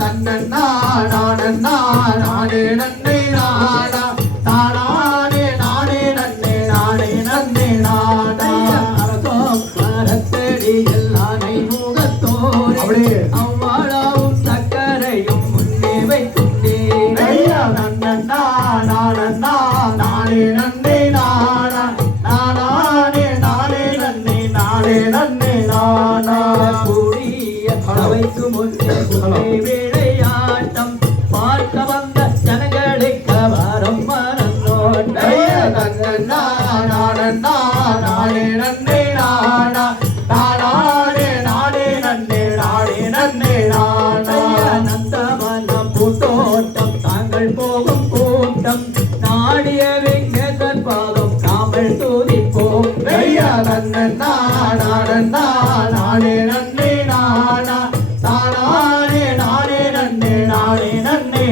தன்னன்னா விளையாட்டம் பார்க்க வந்த ஜனங்களுக்கு வாரம் மனநோட்டை நானே நன்னே நானா நானே நானே நன்னே நானே நன்னே நானா நந்தவனம் பூத்தோட்டம் தாங்கள் போகும் கூட்டம் நாடிய விஞ்ஞேசன் பாதம் நாமல் துதிப்போம் நானே நன்னே நானா நானே நானே நன்னே நானே நன்னே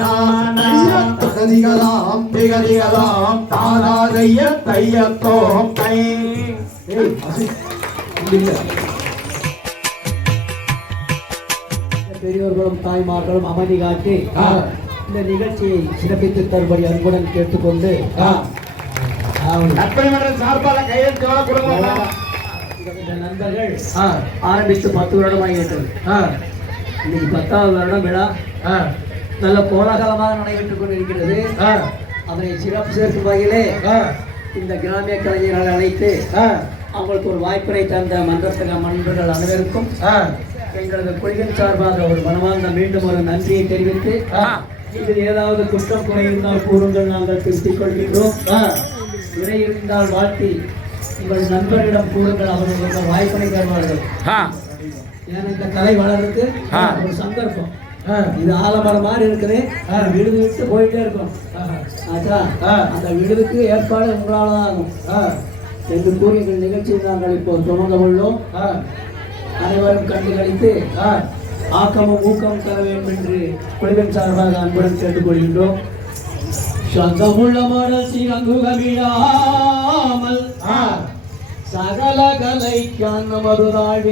நானா திகதிகலாம் தானாதைய தையத்தோம் கை பெரியோர்களும் தாய்மார்களும் அமைதி காட்டி இந்த நிகழ்ச்சியை சிறப்பித்து தரும்படி அன்புடன் கேட்டுக்கொண்டு நண்பர்கள் ஆரம்பித்து 10 வருடமாகிவிட்டது. இன்னைக்கு 10வது வருடம் விழா நல்ல கோலாகலமாக நடைபெற்றுக் கொண்டிருக்கிறது. அதனை சிறப்பு சேர்க்கும் வகையிலே இந்த கிராமிய கலைஞர்களை அழைத்து அவங்களுக்கு ஒரு வாய்ப்பினை தந்த மன்றங்கள் அனைவருக்கும் எங்களது கொள்கையின் சார்பாக ஒரு மனமார்ந்த மீண்டும் ஒரு நன்றியை தெரிவித்து இதில் ஏதாவது குற்றம் குறை இருந்தால் கூறுங்கள், நாங்கள் திருத்திக் கொள்கின்றோம். விரை இருந்தால் வாழ்த்தி உங்கள் நண்பர்களிடம் கூறுங்கள், அவர்கள் வாய்ப்பினை தருவார்கள். ஏன்னா இந்த கலை வளர்றதுக்கு ஒரு சந்தர்ப்பம். இது ஆலமரம் மாதிரி இருக்குது, விடுது விட்டு போயிட்டே இருக்கும். அந்த விடுதுக்கு ஏற்பாடு உங்களால தான் ஆகும் என்று கூறி எங்கள் நிகழ்ச்சியில் நாங்கள் இப்போ துவங்க உள்ளோம். அனைவரும் கண்டு கழித்து ஆக்கமும் ஊக்கம் தர வேண்டும் என்று குழுவின் சார்பாக அன்புடன் கேட்டுக்கொள்கின்றோம். சங்கமுள்ள மாடல் சீரங்குகமிழாமல் சகல கலை மறுநாள்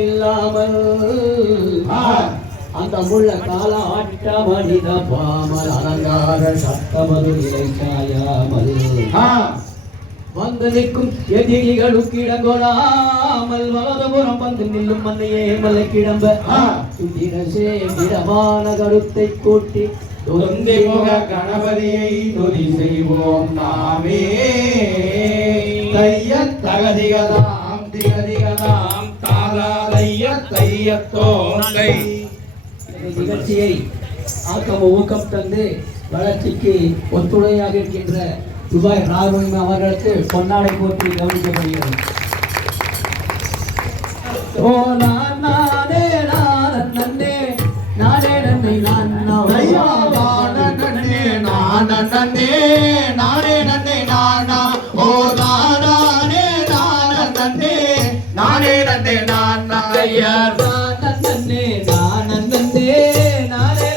அந்த முள்ள கால ஆட்ட மனித பாமல் அலங்கார சத்தமது நிலை சாயாமல் வந்து நிற்கும் எதிரிகளுக்கு இடங்கொடாமல் வலதுபுறம் வந்து நில்லும் மண்ணையே மலை கிடம்ப திடமான கருத்தை கூட்டி தொந்தி முக கணபதியை துதி செய்வோம் நாமே. தைய தகதிகதாம் திகதிகதாம் தாராதைய தையத்தோலை நிகழ்ச்சியை ஆக்கம் ஊக்கம் தந்து வளர்ச்சிக்கு ஒத்துழையாக இருக்கின்ற துபாய் ராகுலின் அவர்களுக்கு பொன்னாடை போற்றி கவனிக்கப்படுகிறது. ஓ நானே நன்னே நானே நன்னை நான் நன்னே நானே நன்னே நானா ஓ நானே நன்னே நானே நன்னே நானா நன்னே நான் நன்னே நானே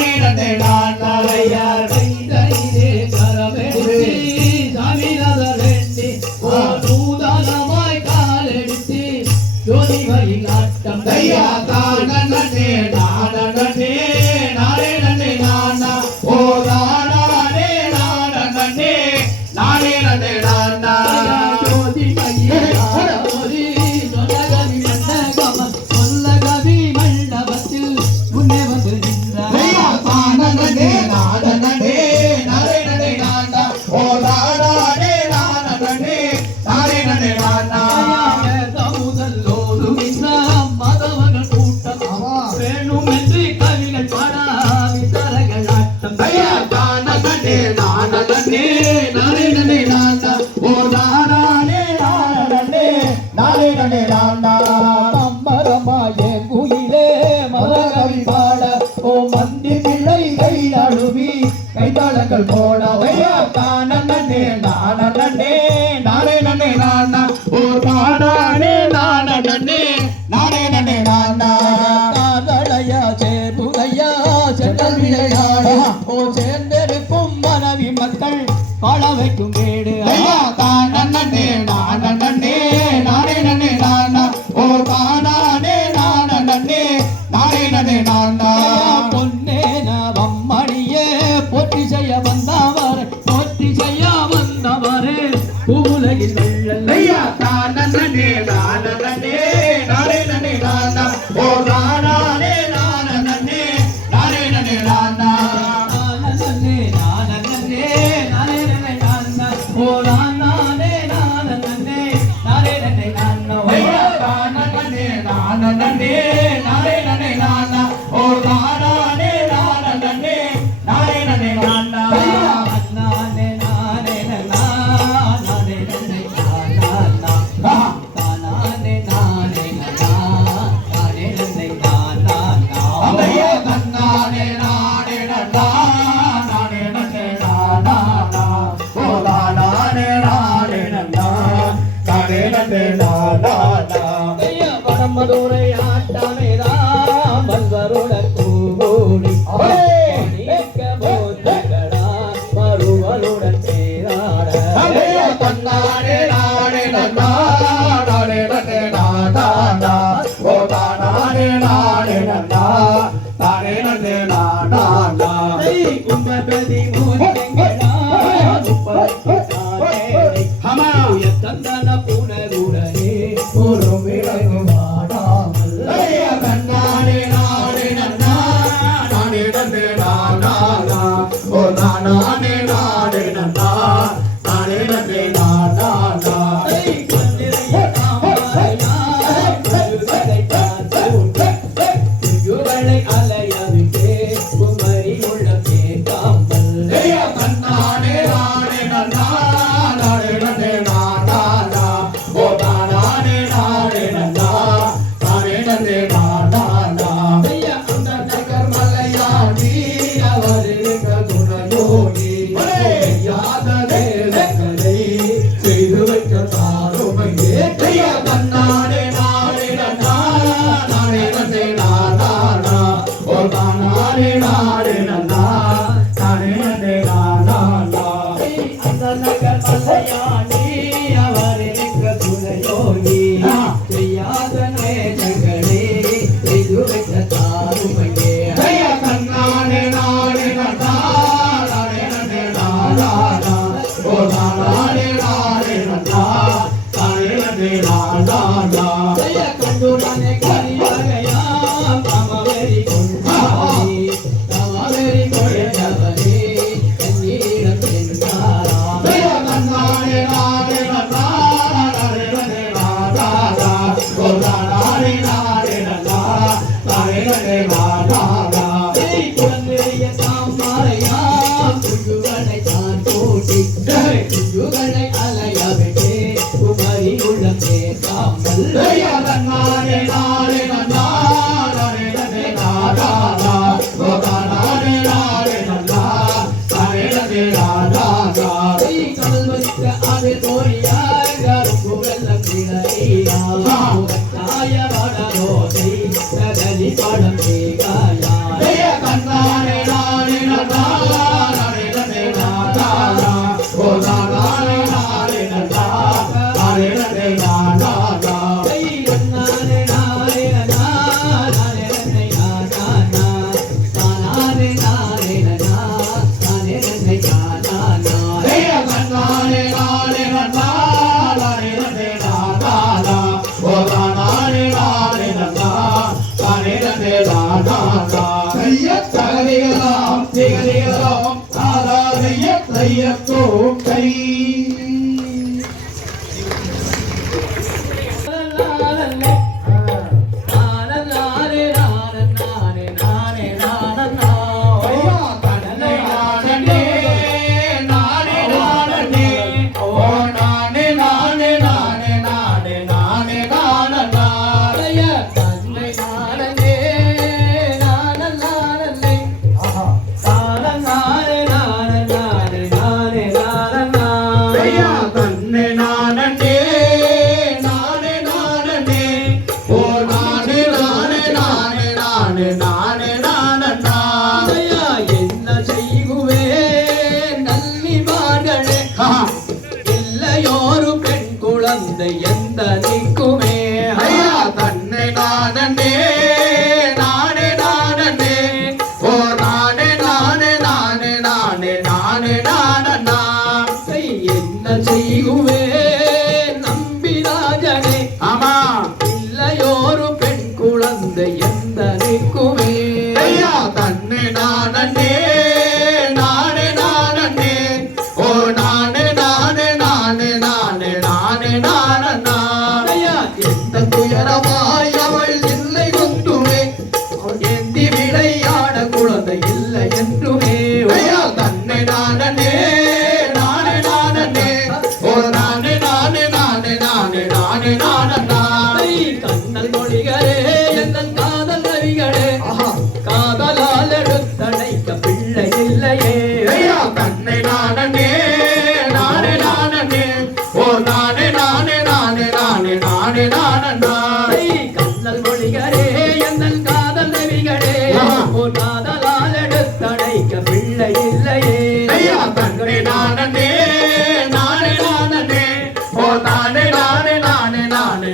நன்னை நான் கைதாளங்கள் போட நன்னே நானே நானே நன்னே நானா ஓ நானே நன்னே நானே நன்னே நானா காதலையா சேர்புகையா சென்றல் விளையாட ஓ சேர்ந்திருக்கும் மனைவி மக்கள் பாட வைக்கும் வீடு நன்னே நானே நானே நன்னே நானா ஓ நானே நன்னே நானே நன்னே நானா ஓ நானே நானே நானே நன்னே நானா நானே நானே நன்னா நானே நன்னே நானா நானே நானே நன்னா நானே நன்னே நானா அம்மையா நானே நானே நன்னா நானே நன்னே நானா ஓ நானே நானே நன்னா நானே நன்னே நானா வடமதுரை ஆட்டமேதான் வல்வருடன் கூடி மறுவலுடன் பேராட நானே நானே நன்னா நானே நன்னே நானா ஓ நானே நானே நன்னா நானே நன்னே நானா கும்பகதி மூச்சங்களா ஹமா தந்தன புனகுடனே ஒரு விலகு வாடாமல் நானே நானே நன்னா நானே நன்னே நானா ஓ நானே நானே நன்னா நானே நன்னே நானா அலையவிட்டே குமரி உள்ள கேட்காமல் நானே நானே நன்னா நானே நன்னே நானா ஓ நானே நானே நன்னா நானே நன்னே நானா அந்த நகர் மலையாடி அவருக்கு குணயோகி யாத தேவங்களை செய்து வைக்க தாருமையே நானே நானே நன்னா நானே நன்னே நானா ஓ நானே நானே நன்னா நானே நன்னே நானா அந்த நகர் மலையாடி அவருக்கு குணயோகி செய்யாத நேசங்களை செய்து வைக்க தாருமையே நானே நானே நன்னா நானே நன்னே நானா ஓ நானே நானே நன்னா நானே நன்னே நானா கண்டுடனே கரியாகையாம் தமவெறி கொண்டாடி தமவெறி கொண்டவனே நீரம் சென்றாராம் நானே நானே நன்னா நானே நன்னே நானா ஓ நானே நானே நன்னா நானே நன்னே நானா குழந்தைய தாமரையாம் குழுவனை தான் கூட்டி குழுவனை அலையவிட்டே குமரி உள்ள கேட்காமல் நானே நானே நன்னா நானே நன்னே நானா ஓ நானே நானே நன்னா நானே நன்னே நானா கடல் மதித்த அது தோழியார் கருப்பு வெள்ளம் தாய வடரோதை நகலி படம் கேகாயா நானே நானே நன்னா நானே நன்னே நானா ஓ நானே நானே நன்னா நானே நன்னே நானா நானே நானே நானே நன்னை நானா நானே நானே நானே நன்னை நானா நானே நானே நன்னா நானே நன்னே நானா ஓ நானே நானே நன்னா நானே நன்னே நானா தகதிகளாம் திகதிகளாம் ஆராதைய தையத்தோ கை ரசிகரே எந்தன் காதல் ரவிகளே உன் காதலால் எடுத்தடைக்க பிள்ளை இல்லையே ஐயா தங்கை நானே நானே நானே ஓ நானே நானே நானே நானே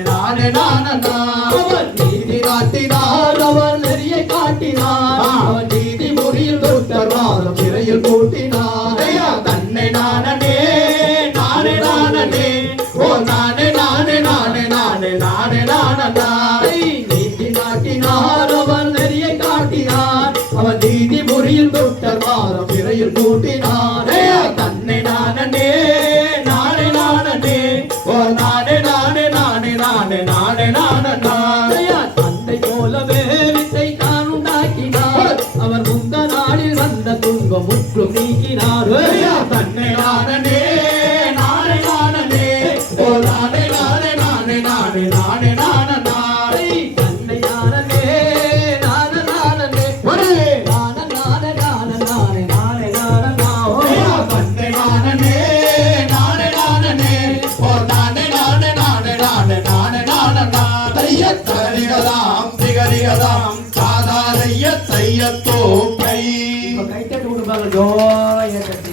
நானே நானே அவன் நீதி காட்டினார் அவர் நெறியை காட்டினார் அவன் நீதி முறையில் தொட்டர்வாதம் சிறையில் கூட்டினார் ஐயா தன்னை நானே நானே நானே ஓ நானே நானே நானே நானே நானே நானே நீதி காட்டினார் அவர் நெறியை காட்டினார் அவன் நீதி முறையில் தொட்டர்வாதம் சிறையில் கூட்டினார் ஐயா தன்னை நானே நானே நானே ஓ நானே நானே நானே நானே நானே நானே தந்தை போலவே வித்தை தான் உண்டாக்கினார் அவர் முந்த நாளில் வந்த துன்பம் முற்றும் நீக்கினார் ஐயா தன்னை நானே நானே நானே ஓ நானே நானே நானே நானே நானே நானே தந்தை நானே நானே நானே ஒரே நானே நானே நானே நானே நானே நானே ஐயா தன்னை நானே நானே நானே ஓ நானே நானே நானே நானே நானே நானே தைய தரிகதாம் திகரிகதாம் சாதாரைய தையத்தோ பை கைத்தட்டு கொடுப்பாங்க ஜோய கட்டி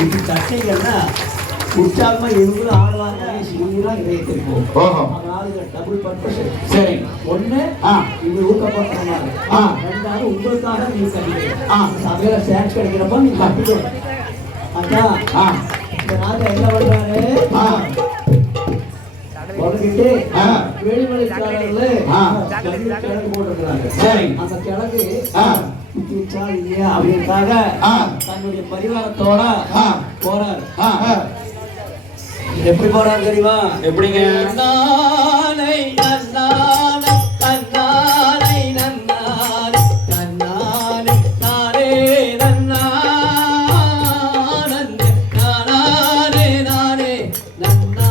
இப்படி தட்டைகள்னா உற்சாகமா இருபது ஆடுவாங்க சீரா இறைத்திருப்போம் ஓஹோ அதனால டபுள் பர்பஸ் சரி ஒண்ணு ஆ இது ஊக்கப்படுறாங்க ஆ. ரெண்டாவது உங்களுக்காக நீங்க கட்டிக்கணும் சபையில சேக்ஸ் கிடைக்கிறப்ப நீங்க கட்டிக்கணும் அக்கா ஆ இந்த நாட்டை என்ன பண்றாரு ஆ உடகிட்டு ஆ. வெளிமலைக்காரர்கள ஆ. கிழங்கு போட்டிருக்கிறாங்க சரி. அந்த கிழங்கு ஆ. குத்திச்சா இல்லையா அப்படின்றதுக்காக ஆ. தன்னுடைய பரிவாரத்தோட ஆ. போறாரு ஆ ஆ. எப்படி போறாரு தெரியுமா எப்படிங்க நன்னானை நன்னானை நன்னானை நன்னானை நன்னானை நானே நன்னானே நானே நானே நன்னா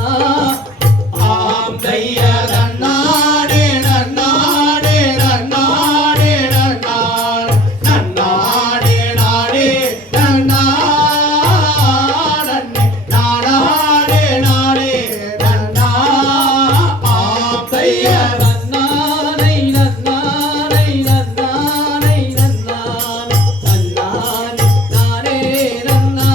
ஆம் தைய நன்னாடே நன்னாடே நன்னாடே நன்னாடே நன்னாடே நாடே நன்னாடே நாடாடே நாடே நன்னா ஆம் தைய நன்னானை நன்னானை நன்னானை நன்னானை நன்னானை நானே நன்னானே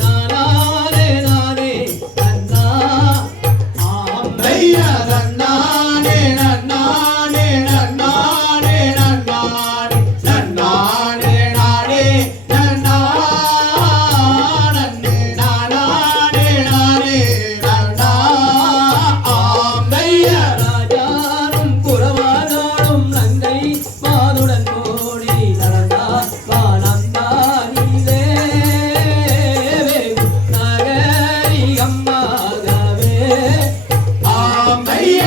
நானே நானே நன்னா ஆம் தைய நன்னாடே நன்னாடே நன்னாடே நன்னாடே நன்னாடே நாடே நன்னாடே நாடாடே நாடே நன்னா ஆம் தைய ராஜாரும் புறவாதாரும் நங்கை மாதுடன் கோடி நடந்தா வானந்தானிலே நகரி அம்மாகவே ஆம் தைய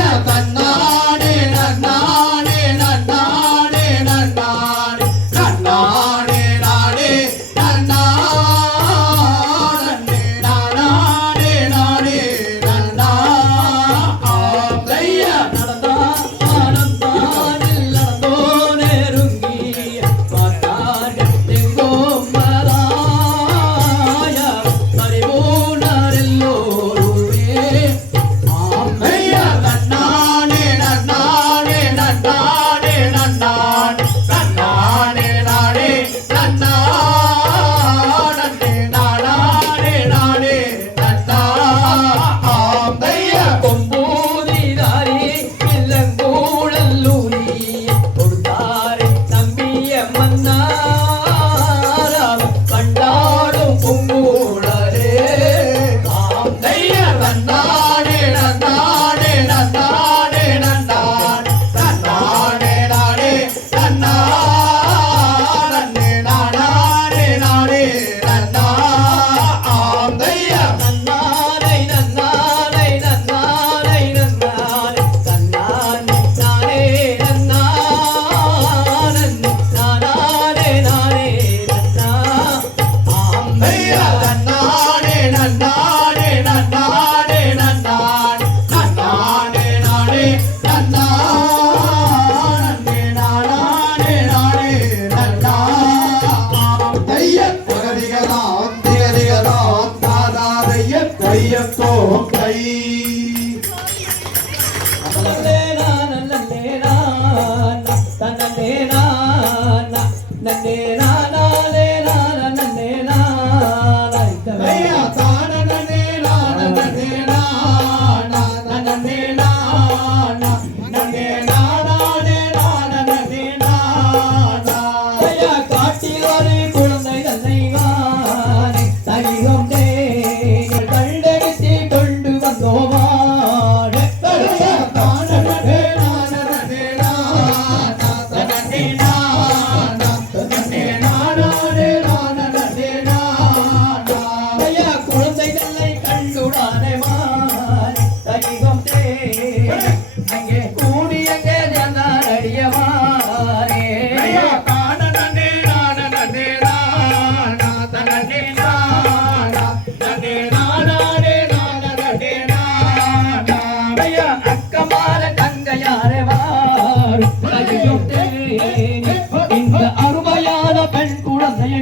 இந்த அருமையான பெண் குழந்தையை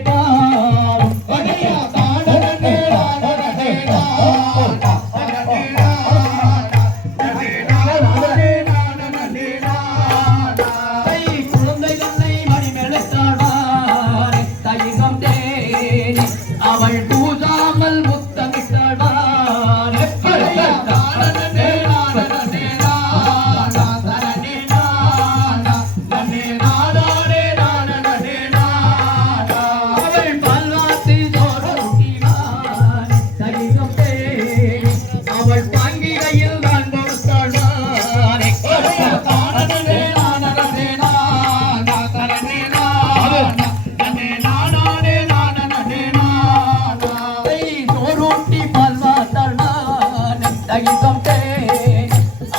குழந்தைகளை மணிமேலத்தாழ்வார் தைகம் தேனி அவள் பூஜாமல் முத்தமிட்டாழ்வார்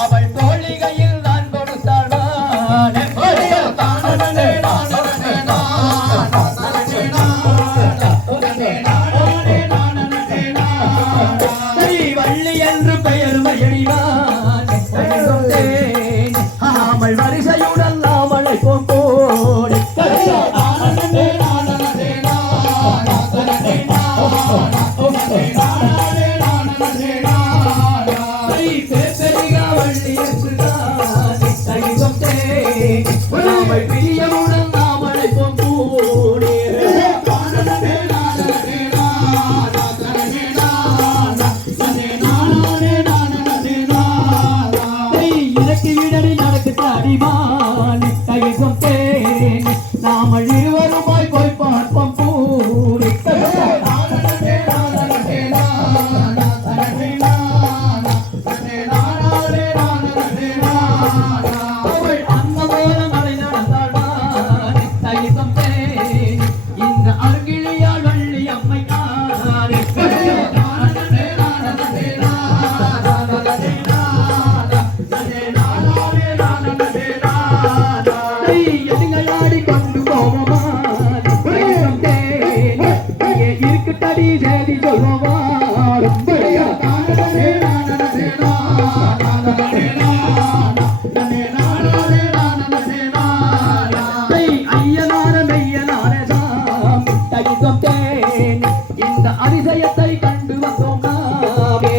அவள் தோழிகையில் நான் கொடுத்தாள் வள்ளி என்று பெயர் மயடிவான் அவள் வரிசையுடன் அவளை போடு அவள் பிரியமுடன் அவளை போடு இறக்கி விடறி நடக்கு அடிவான் கைகம் தேன் நாமல் இருவருமாய் போய் பார்ப்போம் பூரி அவள் அந்த மூலம் அலை நடந்தாள் கைகம் தேன் இந்த அருகிழியால் வள்ளி அம்மை எதுங்களாடி கொண்டு போவோமான் இருக்கு தடி சேதி சொல்லுவார் ஐயனார மெய்யனார சாம் தைகம் தேன் இந்த அதிசயத்தை கண்டு வந்தோம் நாமே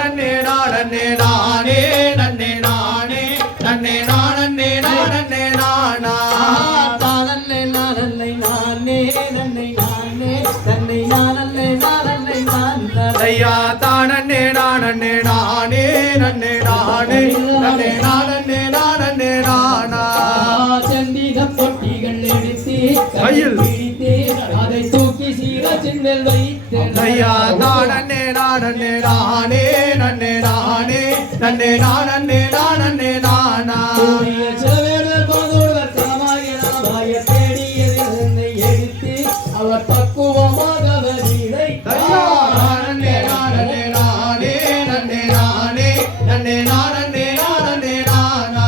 தானே நானே நானே நன்னே நானே நன்னே நானே நானே நானா தானல்லை நானல்லை நானே நன்னை நானே தன்னை நானல்லை நானல்லை நான் ஐயா தானே நானே நானே நன்னே நானே நன்னே நானே நானே நானா செந்திக பொட்டிகள் எடுத்து கையில் பிடித்து அதை தூக்கி சீரச்சின் மேல் வைத்து ஐயா தானே நானே நானே நன்னே நானே நன்னே நானே நானே நானா சிலவேடுதல் போதோடுவர் காமாகிய நாமாய தேடியதை எடுத்து அவர் பக்குவமாக வரிதை நானே நானே நானே நன்னே நானே நன்னே நானே நானே நானா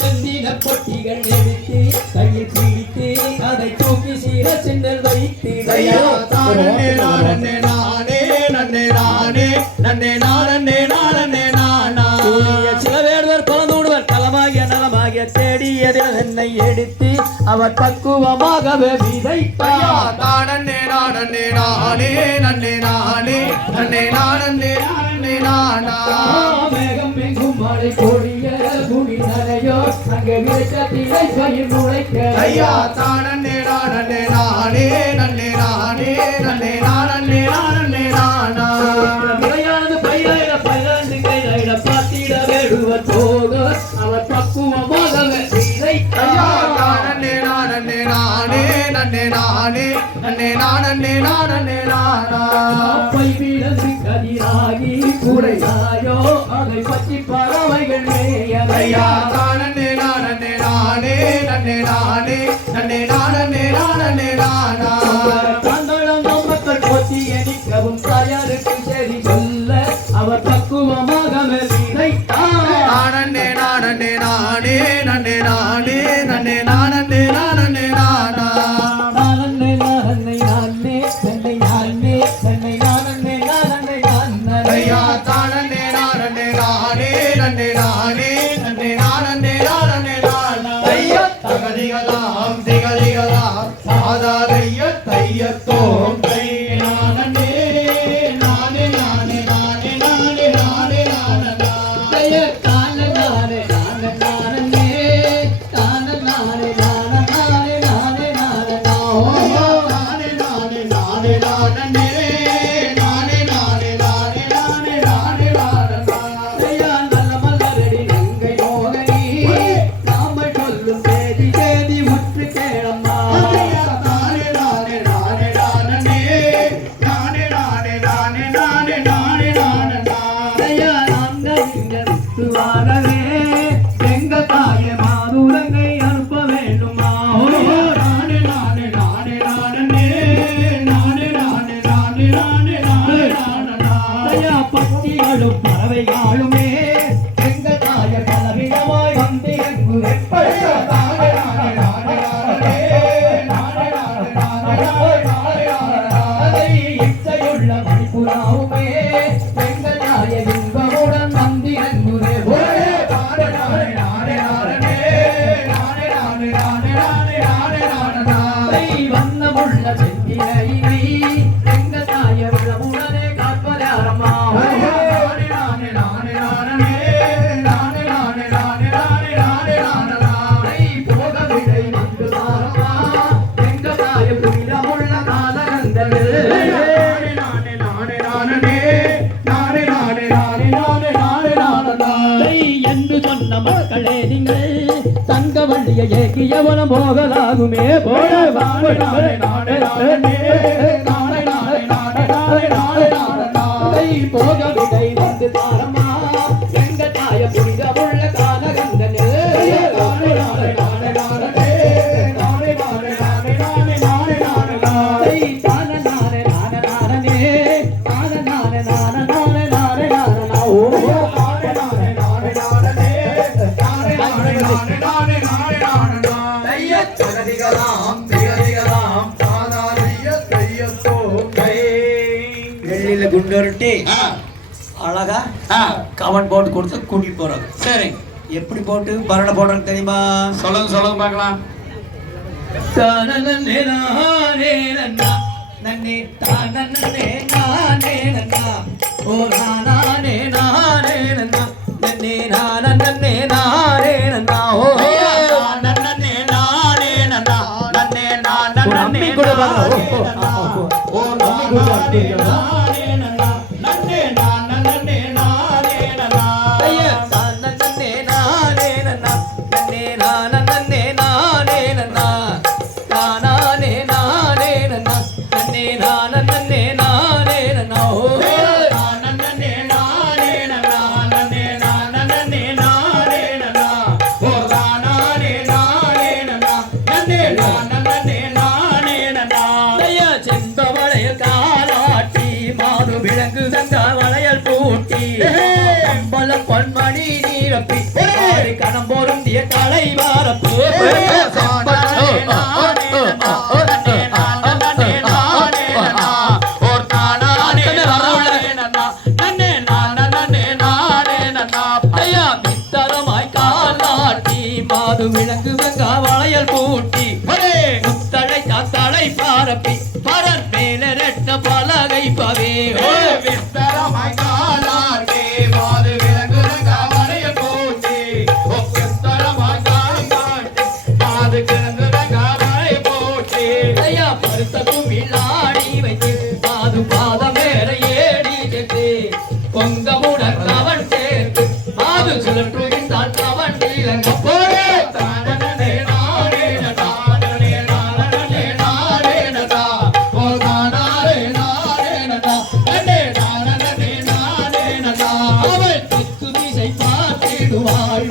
செந்தின பொட்டிகள் எடுத்து கையில் பிடித்து அதை தூக்கி சீரச்சின் மேல் வைத்து ஐயா தானே நானே நானே நன்னே நானே நன்னே நானே நானே நானா சில வேடுவர் குழந்தூடுவர் களமாகிய நலமாகிய தேடியதில் என்னை எடுத்து அவர் பக்குவமாகவே விதைத்தார் தானே நானே நானே நன்னே நானே நன்னே நானே நானே நானா மேகம் எங்கும் மழை பொழிய குடி நனையோ அங்கே விளைச்ச திரை பயிர் முளைக்க ஐயா தானே நானே நானே நன்னே நானே நன்னே நானே நானே நானா விளையாடு பயிரிட பயிராண்டு கையிட பார்த்திட வேடுவர் போக அவர் பக்குவமாகவே ஐயா விதைத்தார் தானே நானே நானே நன்னே நானே நன்னே நானே நானே நானா அப்பை விழுந்து கதிராகி குறையாயோ அதை பற்றி பறவைகள் ஐயா மேயவையா தானே நானே நானே நன்னே நானே நன்னே நானே நானே நானா தந்தளம் மக்கள் போட்டி எணிக்கவும் தயாருக்கு சரி சொல்ல அவர் பக்குவமாகவே விதைத்தார் நானே நானே நானே நன்னே நானே நன்னே நானே நானே நானா நானே நானே நானே தன்னை நானே தன்னை நானே நானே நானே ஐயா தானே நானே நானே நன்னே நானே நன்னே நானே நானே நானா ஐயா தகதிகளாம் திகதிகளாம் சாதாரைய தையத்தோம் கை நானே நானே நானே நானே நானே நானே நானா தானே நானே நானே நானே தானே நானே நானே நானே நானே நானே நானே நானே நானே நானே நானே நானே நானே நானே நானா ஐயா நல்ல மலரடி நங்கை மோகனி நாம சொல்லும் தேதி தேதி உற்று கேளம்மா நானே நானே நானே நானே நானே நானே நானே நானே நானே நானா ஐயா நாங்கள் இங்க வித்துவாரவே எங்க தாய மாதுரங்கை அனுப்ப வேண்டுமா நானே நானே நானே நானே நானே நானே நானே நானே நானே நானா ஐயா பட்சிகளும் பறவைகளுமே எங்க தாய பலவிதமாய் வந்து எங்கு வெப்பையா நானே நானே நானே நானே நானே நானே நானே நானே நானா அதை இச்சையுள்ள மணிப்புறாவுமே எங்க தாய இன்பமுடன் வந்து எங்குரே நானே நானே நானே நானே நானே நானே நானே நானே நானே நானா வண்ணமுள்ள செந்தினை எங்க தாய விழமுடனே காப்பதாரம்மா நானே நானே நானே நானே நானே நானே நானே நானே நானே நானா போக விடை வந்து தாரம்மா எங்க தாய புனிதமுள்ள காலகங்கள் நானே நானே நானே நானே நானே நானே நானே நானே நானா என்று சொன்ன மக்களே நீங்கள் தங்க வண்டியை ஏகியவனம் போகலாகுமே போட நானே நானே நானே நானே நானே நானே நானே நானே நானே நானா போக விடை வந்து தாரம்மா எங்க தாய புனிதமுள்ள காலகங்கள் நானே நானே நானே நானே நானே நானே நானே நானே நானே நானா தான நானே நானே நானே தான நானே நானே நானே நானே நானே ஓ நானே நானே நானே நானே நானே நானே நானே நானே நானே நானா தைய ஜகதிகளாம் திகதிகளாம் சாதாரிய தையத்தோ கை வெள்ளியில குண்டொருட்டி அழகா கவன் போட்டு கொடுத்து கூட்டிட்டு போறாங்க சரி எப்படி போட்டு பரட போடுறாங்க தெரியுமா சொல்லுங்க சொல்லுங்க பார்க்கலாம் தானே நானே நன்னா நன்னே தானே நானே நன்னா ஓ நானே நானே நன்னா நன்னே நானே நானே நன்னா ஓ நன்னே நானே நன்னா நன்னே ஒரு அம்மி கூட பாருங்க. ஓ அம்மி கூட பாருங்க. நானே நன்னா நன்னே நானே நானே நன்னா ஐயா தானே நானே நன்னா நன்னே நானே நானே நன்னா தானே நானே நன்னா நன்னே நானே நானே நன்னா ஓ நன்னே நானே நன்னா நன்னே நானே நானே நன்னா ஓ நானே நானே நன்னா நன்னே நானே நானே நன்னா ஐயா செந்தவளையல் காலாட்டி மாறு விலங்கு சங்க வளையல் பூட்டி அம்பலம் பொன்மணி நீரப்பி கணம் பொருந்திய கலை வாரப்பு நானே நானே நன்னா நன்னே நானே நானே பரப்பி பரன் மேல ரெட்ட பலகை பவே விஸ்தரமாய் காலாண்டே மாது விலங்குறங்க வரைய போட்டி விஸ்தரமாய் காலாண்டே மாது விலங்குறங்க வரைய போட்டி ஐயா பருத்த குமிழாடி வைத்து மாது பாதம் மேல ஏடி சென்று பொங்கமுடன் அவன் சேர்த்து மாது சுழற்றுகின்றான் அவன் நீலங்க போரே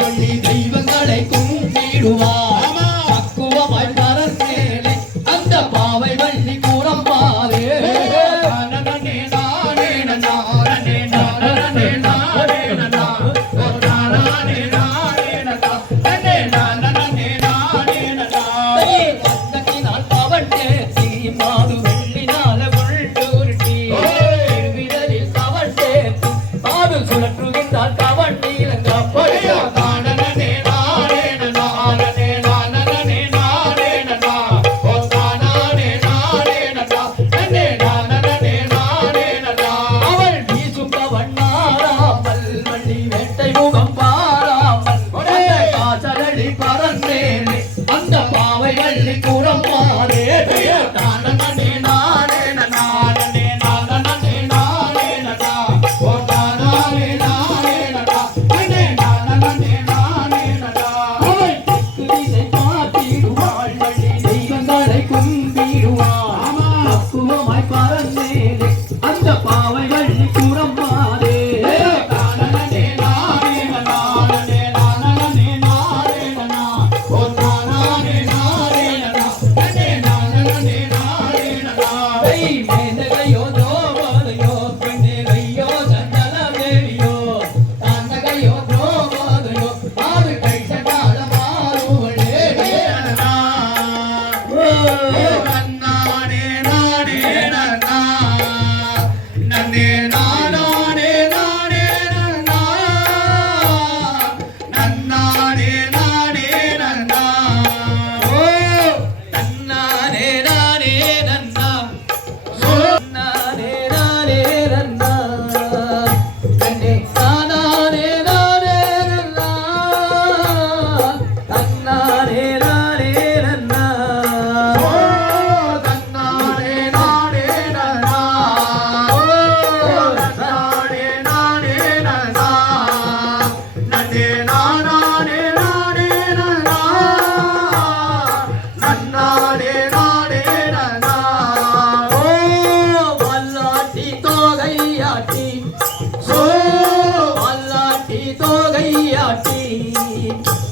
வள்ளி தெய்வங்களை கும்பிடுவார் பக்குவமாய் பரன் மேலே அந்த பாவை வள்ளி கூறம்பாரே அவன் சேர்த்தி மாது வெள்ளினால உள்ளூர்ட்டி விரலில் அவன் சேர்த்து மாது சுழற்றுகின்றான் அவன் நீலங்க அந்த பாவை வள்ளி கூறம் பாரே தெய்வங்களை கும்பிடுவார் பக்குவமாய் பரன் மேலே அந்த பாவை வள்ளி கூறம் பாரே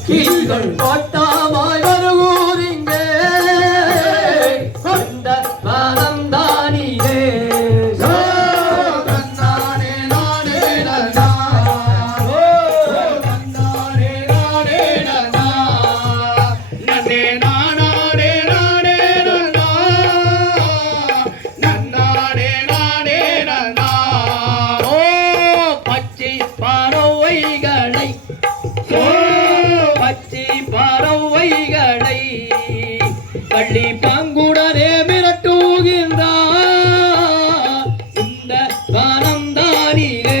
கீழ்கள் கோட்டாமாய் வருவூரிங்கே கொண்ட பரந்தானிலே பச்சை பறவைகளை வள்ளி பங்குடனே மிரட்டுகின்றார் இந்த கானந்தானிலே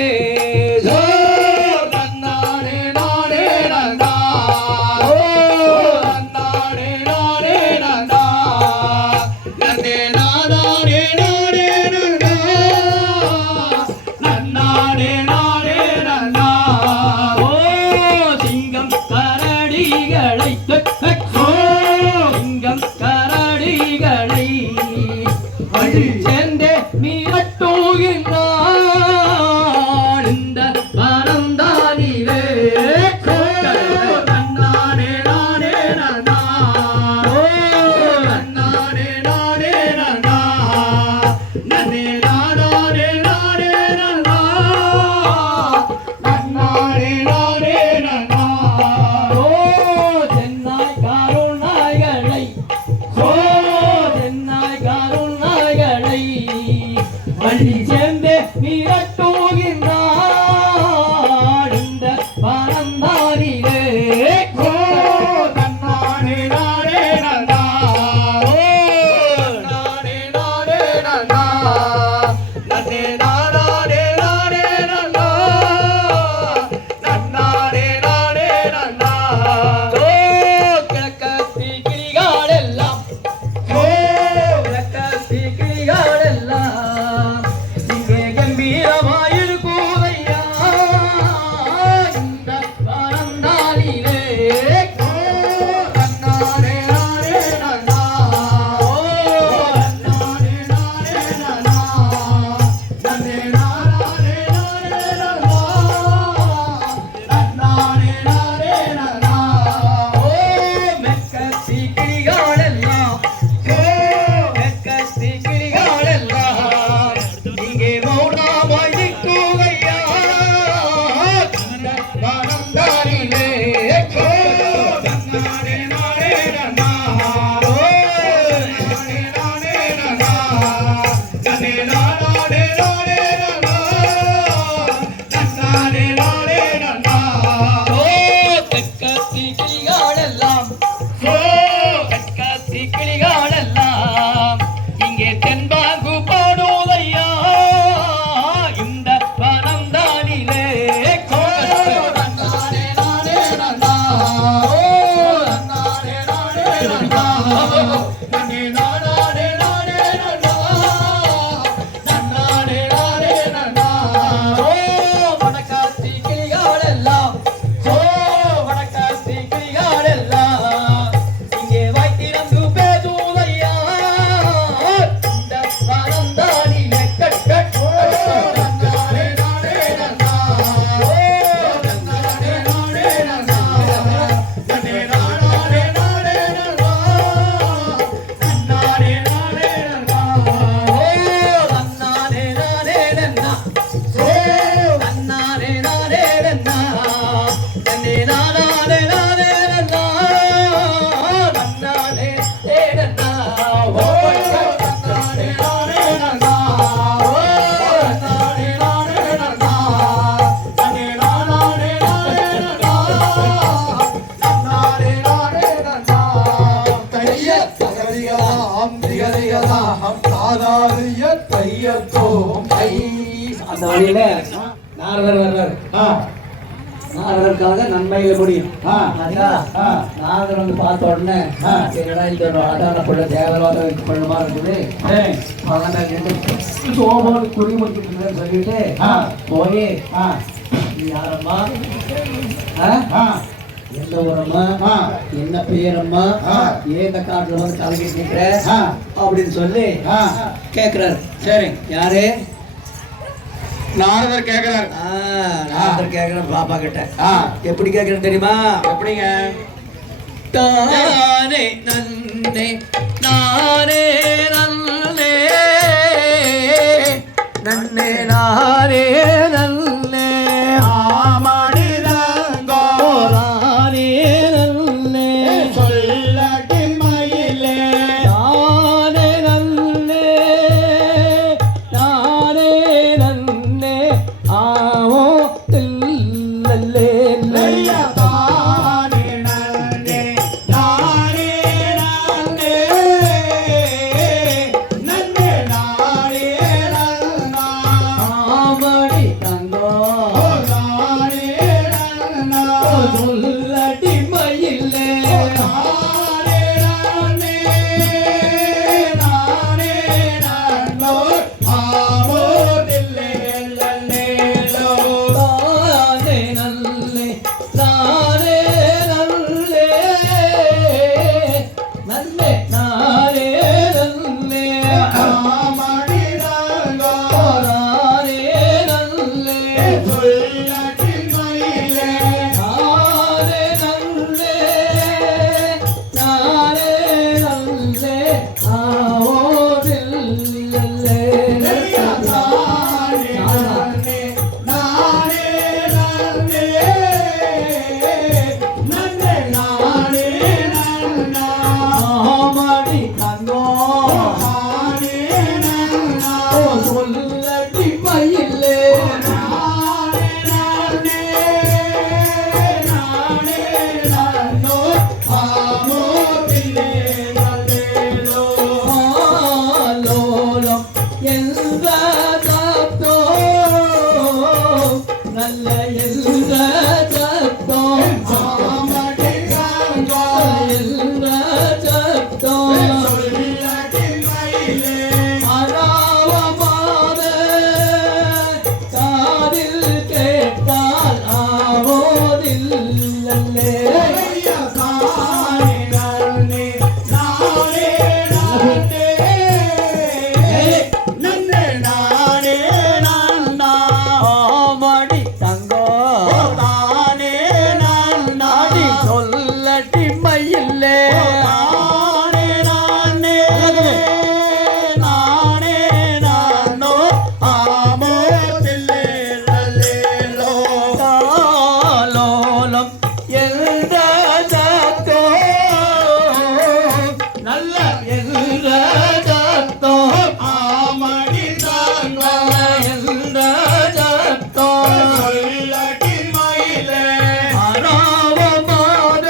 சிங்கம் கரடிகளை சேர்ந்தே மீறட்டுகின்றாள் இந்த பரந்தானிலே வள்ளி சேர்ந்தே மீறட்டுகின்றாள் இந்த பரந்தானிலே அந்த வழியில நாரதர் வர்றார். நாரதற்காக நன்மைகள் முடியும். நாரதர் வந்து பார்த்த உடனே என்னடா இந்த அழகான பிள்ளை தேவலோக பண்ணுமா இருக்குது சோபோடு குறி முடிச்சுட்டு சொல்லிட்டு போய் யாரம்மா, எந்த ஊரம்மா, என்ன பேரம்மா, ஏந்த காட்டுல வந்து கலங்கிட்டு நிக்கிற அப்படின்னு சொல்லி கேக்குறாரு. சரி, யாரு? நாரதர் கேக்குறாரு. நாரதர் கேக்குற பாப்பா கிட்ட. எப்படி கேக்குறேன்னு தெரியுமா? எப்படிங்க? தானே நன்னே நானே நன்னே நன்னே நானே நன்னே ஆமாடிதங்கோ நானே நன்னே சொல்லடி மயிலே நானே நன்னே நானே நன்னே ஆவோ இல்லல்லே ஐயா தானே நன்னே நானே நன்னே நன்னே நானே நன்னா ஆமடி தங்கோ நானே நன்னா சொல்லடி மயிலே நானே நன்னே நானே நன்னோ ஆமோதில்லே லல்லேலோ தானே நல்லே நானே நல்லே நல்லே நானே நல்லே ஆமாடிதங்கோ நானே நல்லே சொல்லடி மயிலே நானே நல்லே நானே நல்லே ஆவோதில்லே ஐயா தானே நன்னே நானே நன்னே நன்னே நானே நன்னா ஆமடி தங்கோ நானே நன்னா சொல்லடி மயிலே நானே நன்னே நானே நன்னோ ஆமோதில்லே லல்லேலோ ஆலோலம் என்ற தத்தோ நல்ல என்ற தத்தோ ஆமாடிதங்கோ என்ற தத்தோ சொல்லடி மயிலே அராவமான காதில் கேட்டால் ஆவோதில்லே ஐயா தானே நன்னே நானே நன்னே நன்னே நானே நன்னா ஆமடி தங்கோ தானே நன்னா அடி சொல்லடி மயிலே நானே நன்னே நானே நன்னோ ஆமோதில்லே லல்லேலோ தாலோலம் என்ற தத்தோ நல்ல என்ற தத்தோ ஆமாடிதங்கோ என்ற தத்தோ சொல்லடி மயிலே அராவமான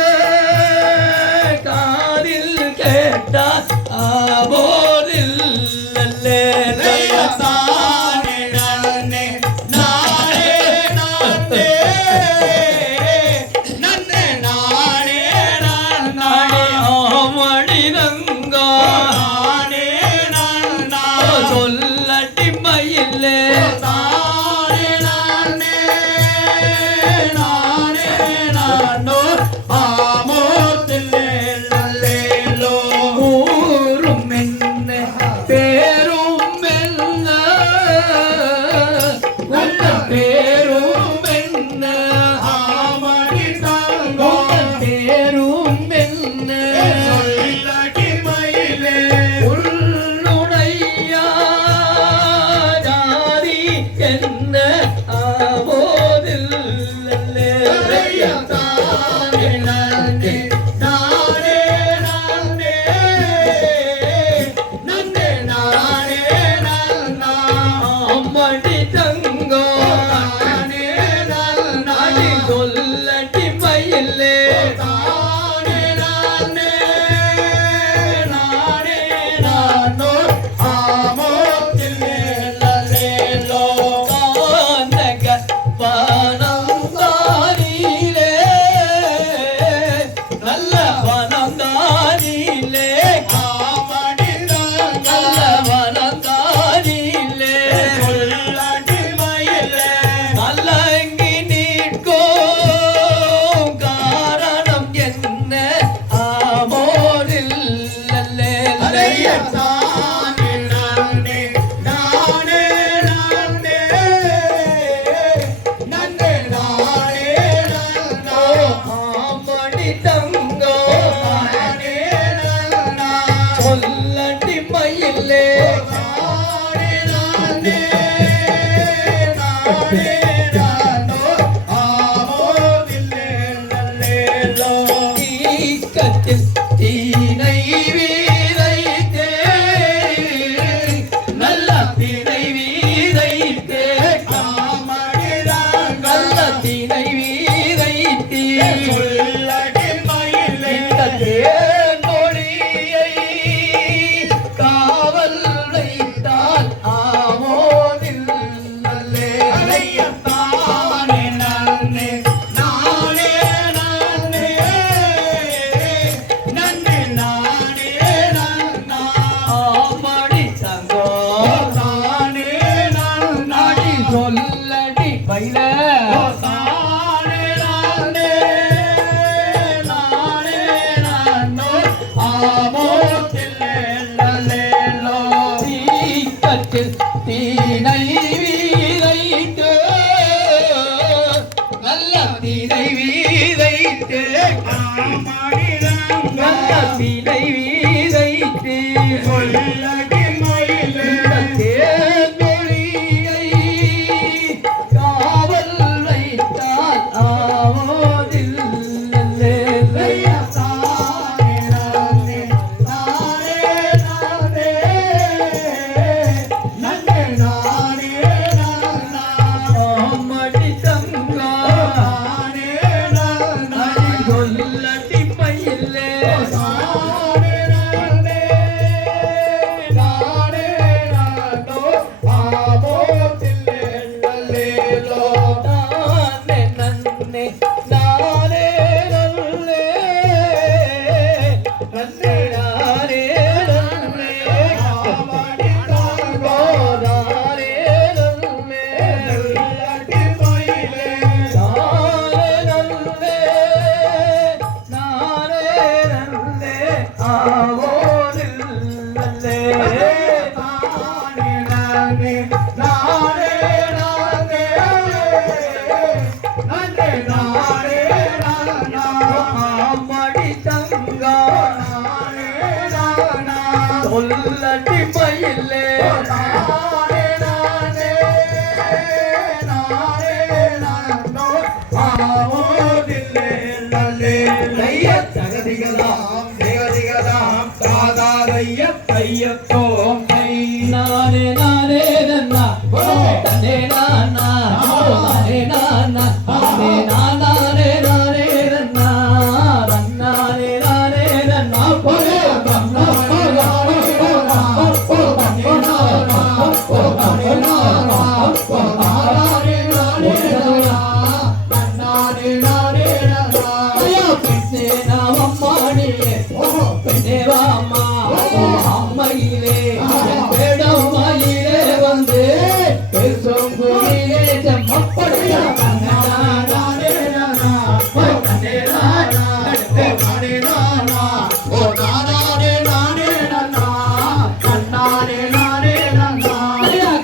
காதில் கேட்டா ஆவோதில்லே ஐயா தானே நன்னே நானே நன்னே நன்னே நானே நன்னா ஆமடி தங்கோ நானே நன்னா சொல்லடி மயிலே தானே நன்னே நானே நன்னோ ஆமோதில்லே லல்லேலோ ஊரும் என்ன பேரும் என்ன உள்ள பேரும் என்ன ஆமாடிதங்கோ பேரும் என்ன சொல்லடி மயிலே உன்னுடைய ஜாதி வீதைத்தே கள்ளத்தினை வீதைத்தே சொல்லடி மயிலே தேன்மொழியை காவல் வைத்தால் ஆமோதில் நல்லே தானே நன்னே நானே நன்னே நன்னே நானே நன்னா ஆமடி தங்கோ தானே நன்னா நாடி சொல்லடி பைல தானே நன்னே நானே நன்னோ ஆமோதில்லே நல்லேலோ தீக்கத்தில் தீனை வீதைத்து நல்ல தீனை வீதைத்து நல்ல தீனை வீதைத்து சொல்லடி மயிலே தேன்மொழியை காவல் வைத்தால் ஆவோதில் நல்லே தானே நன்னே நானே நன்னே நன்னே நானே நன்னா ஆமடி தங்கா தானே நன்னா சொல்லடி பையிலே தானே நன்னே நானே நன்னோ ஆமோதில்லே நல்லேலோ நானே நன்னே நானே நல்லே நன்னே நானே நல்லே ஆமடி தாங்கோ நானே நல்லே சொல்லடி மயிலே நானே நல்லே நானே நல்லே ஆவோதில் நல்லே தானே நன்னே நானே நன்னே நன்னே நானே நன்னா ஆமடி தங்கா நானே நன்னா சொல்லடி பையிலே தானே நன்னே நானே நன்னோ ஆமோதில்லே நல்லேலோ தகதிகதாம் தேகதிகதாம் தாதாதைய தையத்தோம் தை நானே நானே நன்னா தனே நானா நானே நானா நானே நானே நானே நன்னா நன்னானே நானே நன்னா போலே நன்னா பெண்ணே நாமம்மாடியே பெண்ணே வாம்மா அம்மையிலே வேடம் மயிலே வந்து பேசும் குடியே செம்மப்படியா நானே நானா கண்ணே நானா நானே நானா ஓ நானே நானே நன்னா கண்ணானே நானே நன்னா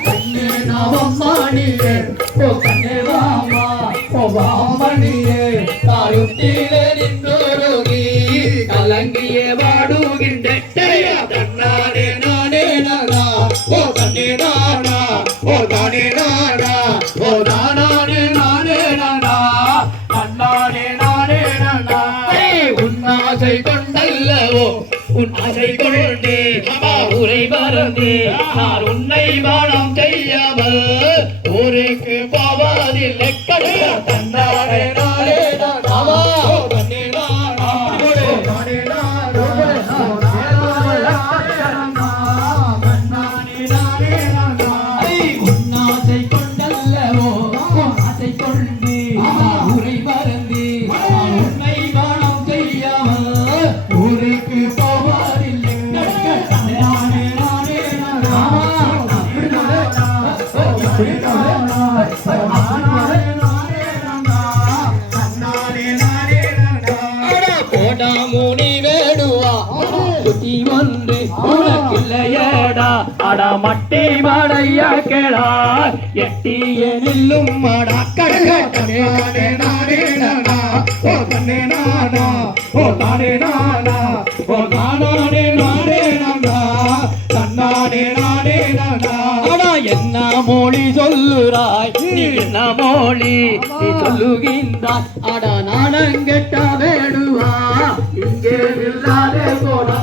கண்ணே நாமம்மாடியே ஓ கண்ணே வாம்மா ஓ வாமணியே தாயுத்திலே நின்றுருகி கலங்கிய வாடுகின்ற தன்னானே நானே நானா ஓ தன்னே நானா ஓ தானே நானா ஓ நானே நானே நானா தன்னானே நானே நானா உன்னாசை கொண்டல்லவோ உன் ஆசை கொண்டே உரை மறந்தே நான் உன்னை மானம் செய்யாமல் ஊருக்கு போவதில்லை கடல தந்தாரே நாளே நாமா ஓ தன்னே நானா ஓ தானே நானா ஓ நானே நானா தன்னானே நானே நானா உன்னாசை கொண்டல்லவோ உன் ஆசை கொண்டே உரை மறந்தே நான் உன்னை மானம் செய்யாமல் ஊருக்கு போவதில்லை நானே நானே நானா போடா முனி வேடுவா சுத்தி வந்து உனக்கில்லையடா அடா மட்டி மடையா கேளா எட்டிய நில்லும் மாடா கடகட்டனே அடா என்ன மொழி சொல்லுறாய் நீ என்ன மொழி நீ சொல்லுகின்றாய் அடா நாணங்கெட்ட வேடுவா இங்கே இல்லாதே போடா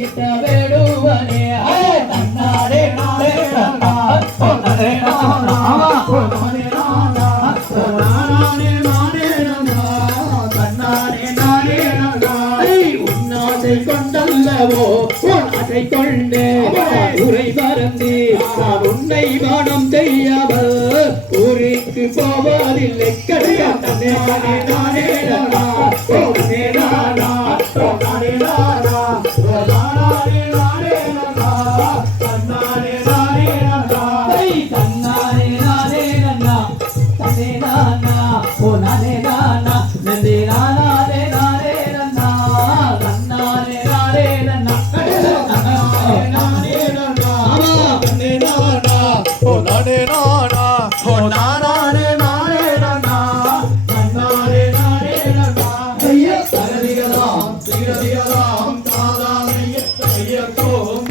கதியிட்ட வேடுவனே தன்னாரே நாரே நானா ஓ நாரே நானா ஓ நாரே நானா ஓ நானே நானே நானா தன்னாரே நானே நானா உன்னாசை கொண்டல்லவோ உன் ஆசை கொண்டே உரை மறந்து நான் உன்னை மனம் செய்யாமல் ஊருக்கு போவதில்லை கடையா தன்னே நானே நானே நானா ஓ நானே நானா ஓ நானே நானா ஓ நானே நானே நானா தன்னாரே நானே நானா தன்னாரே நானே நானா தன்னே நானா ஓ நானே நானா நந்தே நானே நானே நானா தன்னாரே நானே நானா தன்னாரே நானே நானா தன்னே நானா ஓ நானே நானா ஓ நானே நானே நானா தன்னாரே நானே நானா ஐயா தரதிகலாம் தீரதிகலாம் தாதாமைய கையத்தோம்